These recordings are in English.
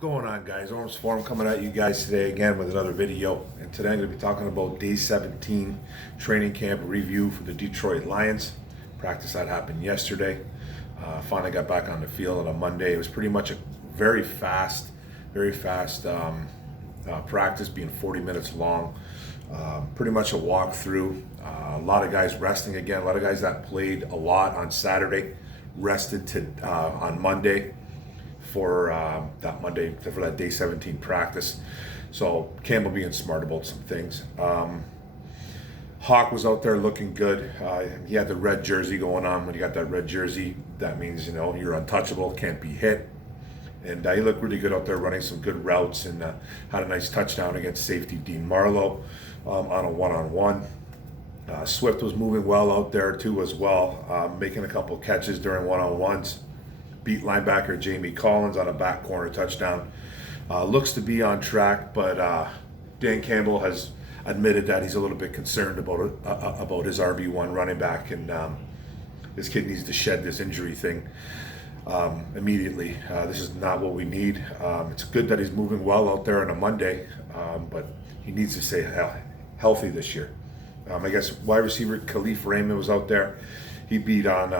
What's going on, guys? Orange Forum coming at you guys today again with another video. And today I'm going to be talking about day 17 training camp review for the Detroit Lions. Practice that happened yesterday. Finally got back on the field on a Monday. It was pretty much a very fast practice, being 40 minutes long. Pretty much a walkthrough. A lot of guys resting again. A lot of guys that played a lot on Saturday rested on Monday for that day 17 practice. So Campbell being smart about some things. Hawk was out there looking good. He had the red jersey going on. When you got that red jersey, that means you're untouchable, can't be hit. And he looked really good out there running some good routes and had a nice touchdown against safety Dean Marlowe on a one-on-one. Swift was moving well out there too as well, making a couple catches during one-on-ones. Beat linebacker Jamie Collins on a back corner touchdown. Looks to be on track, but Dan Campbell has admitted that he's a little bit concerned about his RB1 running back, and this kid needs to shed this injury thing immediately. This is not what we need. It's good that he's moving well out there on a Monday, but he needs to stay healthy this year. I guess wide receiver Khalif Raymond was out there. He beat on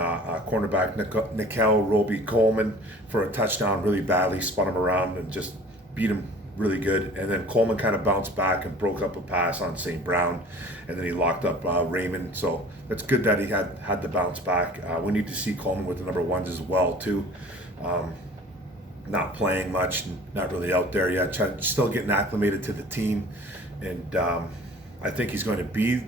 cornerback Nikel Roby-Coleman for a touchdown really badly, spun him around and just beat him really good. And then Coleman kind of bounced back and broke up a pass on St. Brown, and then he locked up Raymond. So that's good that he had the bounce back. We need to see Coleman with the number ones as well too. Not playing much, not really out there yet. Still getting acclimated to the team, and I think he's going to be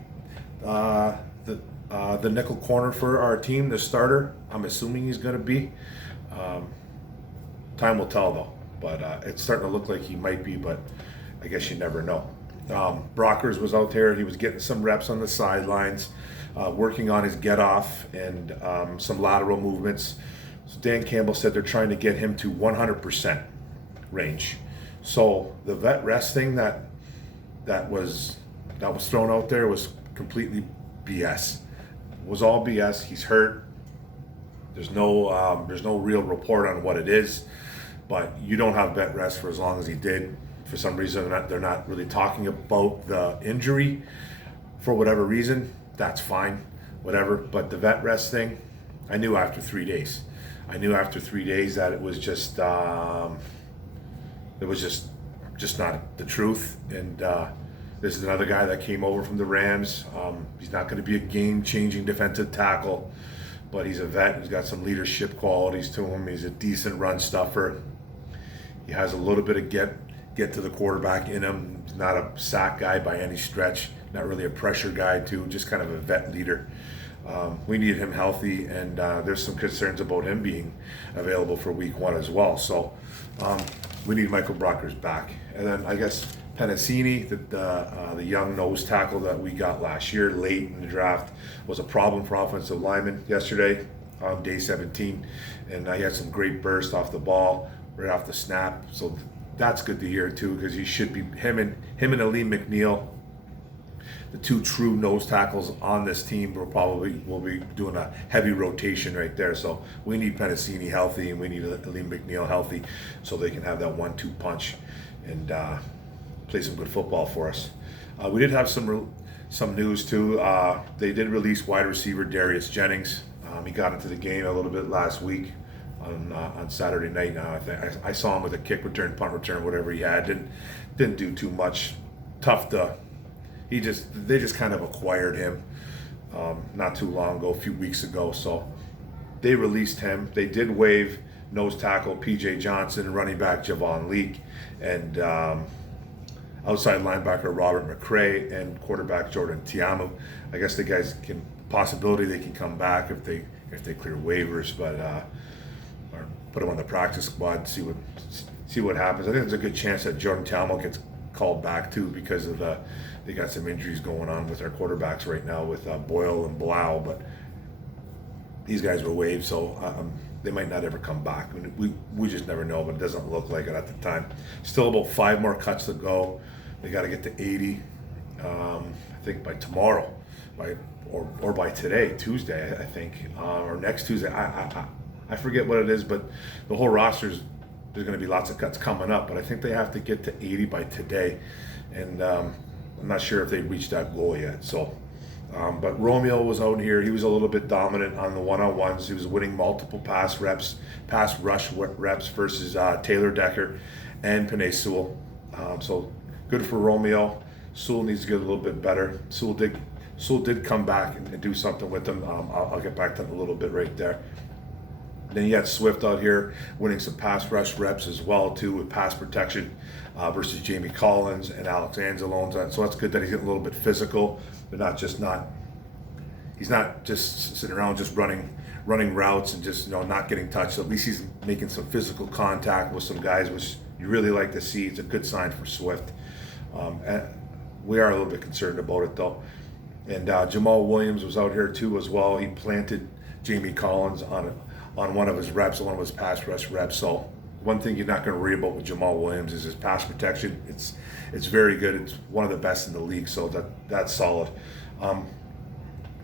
the nickel corner for our team, the starter. I'm assuming he's going to be. Time will tell though, but it's starting to look like he might be, but I guess you never know. Brockers was out there. He was getting some reps on the sidelines, working on his get off and some lateral movements. So Dan Campbell said they're trying to get him to 100% range. So the vet rest thing that was thrown out there was completely BS. It was all BS. He's hurt. There's no real report on what it is, but you don't have vet rest for as long as he did. For some reason, they're not really talking about the injury for whatever reason. That's fine, whatever. But the vet rest thing, I knew after 3 days. I knew after 3 days that it was just not the truth. And this is another guy that came over from the Rams. He's not going to be a game-changing defensive tackle, but he's a vet. He's got some leadership qualities to him. He's a decent run stuffer. He has a little bit of get to the quarterback in him. He's not a sack guy by any stretch. Not really a pressure guy too. Just kind of a vet leader. We need him healthy, and there's some concerns about him being available for week 1 as well. So we need Michael Brockers back, and then I guess Penasini, the young nose tackle that we got last year late in the draft, was a problem for offensive linemen yesterday on day 17, and he had some great burst off the ball right off the snap. So that's good to hear too, because he should be him and Aleem McNeil, the two true nose tackles on this team. We'll be doing a heavy rotation right there. So we need Penasini healthy, and we need Aleem McNeil healthy, so they can have that 1-2 punch and play some good football for us. We did have some news too. They did release wide receiver Darius Jennings. He got into the game a little bit last week on Saturday night. I saw him with a kick return, punt return, whatever he had. Didn't do too much. They just kind of acquired him not too long ago, a few weeks ago. So they released him. They did waive nose tackle PJ Johnson, running back Javon Leake, and outside linebacker Robert McCray, and quarterback Jordan Tiamu. I guess the guys they can come back if they clear waivers, but or put them on the practice squad, see what happens. I think there's a good chance that Jordan Tiamu gets called back too, because of they got some injuries going on with our quarterbacks right now with Boyle and Blau, but these guys were waived, so they might not ever come back. I mean, we just never know, but it doesn't look like it at the time. Still about 5 more cuts to go. They got to get to 80, I think by tomorrow, or by today, Tuesday, I think, or next Tuesday. I forget what it is, but the whole roster's there's going to be lots of cuts coming up, but I think they have to get to 80 by today, and I'm not sure if they reached that goal yet. So, but Romeo was out here. He was a little bit dominant on the one-on-ones. He was winning multiple pass rush reps versus Taylor Decker and Penei Sewell. So good for Romeo. Sewell needs to get a little bit better. Sewell did come back and do something with him. I'll get back to that in a little bit right there. Then you got Swift out here winning some pass rush reps as well too, with pass protection versus Jamie Collins and Alex Anzalone. So that's good that he's getting a little bit physical, but he's not just sitting around just running routes and just not getting touched. So at least he's making some physical contact with some guys, which you really like to see. It's a good sign for Swift. And we are a little bit concerned about it though. And Jamal Williams was out here too as well. He planted Jamie Collins on one of his reps, one of his pass rush reps. So one thing you're not going to worry about with Jamal Williams is his pass protection. It's very good. It's one of the best in the league. So that's solid.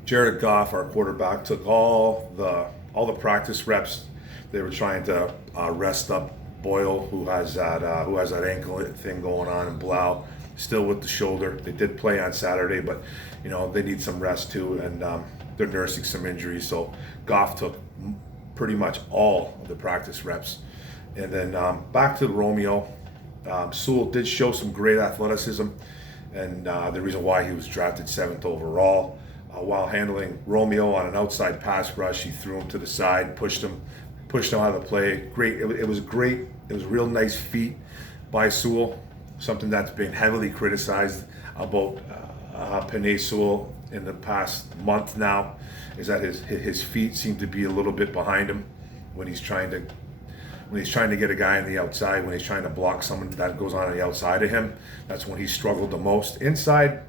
Jared Goff, our quarterback, took all the practice reps. They were trying to rest up Boyle, who has that ankle thing going on, and Blau still with the shoulder. They did play on Saturday, but they need some rest too, and they're nursing some injuries. So Goff took pretty much all of the practice reps. And then back to Romeo. Sewell did show some great athleticism, and the reason why he was drafted 7th overall. While handling Romeo on an outside pass rush, he threw him to the side, pushed him out of the play. Great. It was great. It was a real nice feat by Sewell. Something that's been heavily criticized about Penei Sewell in the past month now is that his feet seem to be a little bit behind him when he's trying to get a guy on the outside, when he's trying to block someone that goes on the outside of him. That's when he struggled the most. Inside,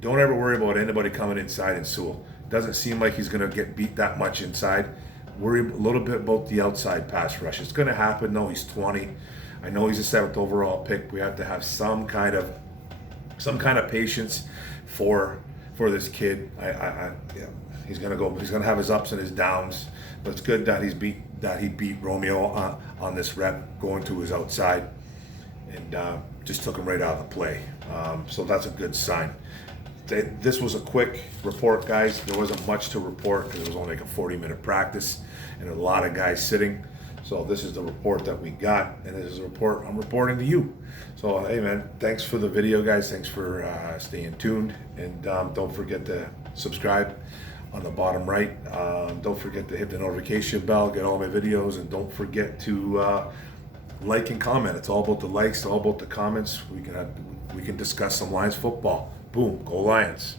don't ever worry about anybody coming inside in Sewell. Doesn't seem like he's going to get beat that much inside. Worry a little bit about the outside pass rush. It's going to happen. No, he's 20. I know he's a 7th overall pick. We have to have some kind of patience for this kid. He's gonna have his ups and his downs, but it's good that he beat Romeo on this rep, going to his outside, and just took him right out of the play. So that's a good sign. This was a quick report, guys. There wasn't much to report because it was only like a 40-minute practice and a lot of guys sitting. So this is the report that we got, and this is a report I'm reporting to you. So hey man, thanks for the video, guys. Thanks for staying tuned, and don't forget to subscribe on the bottom right. Don't forget to hit the notification bell, get all my videos, and don't forget to like and comment. It's all about the likes, it's all about the comments. We can discuss some Lions football. Boom, go Lions.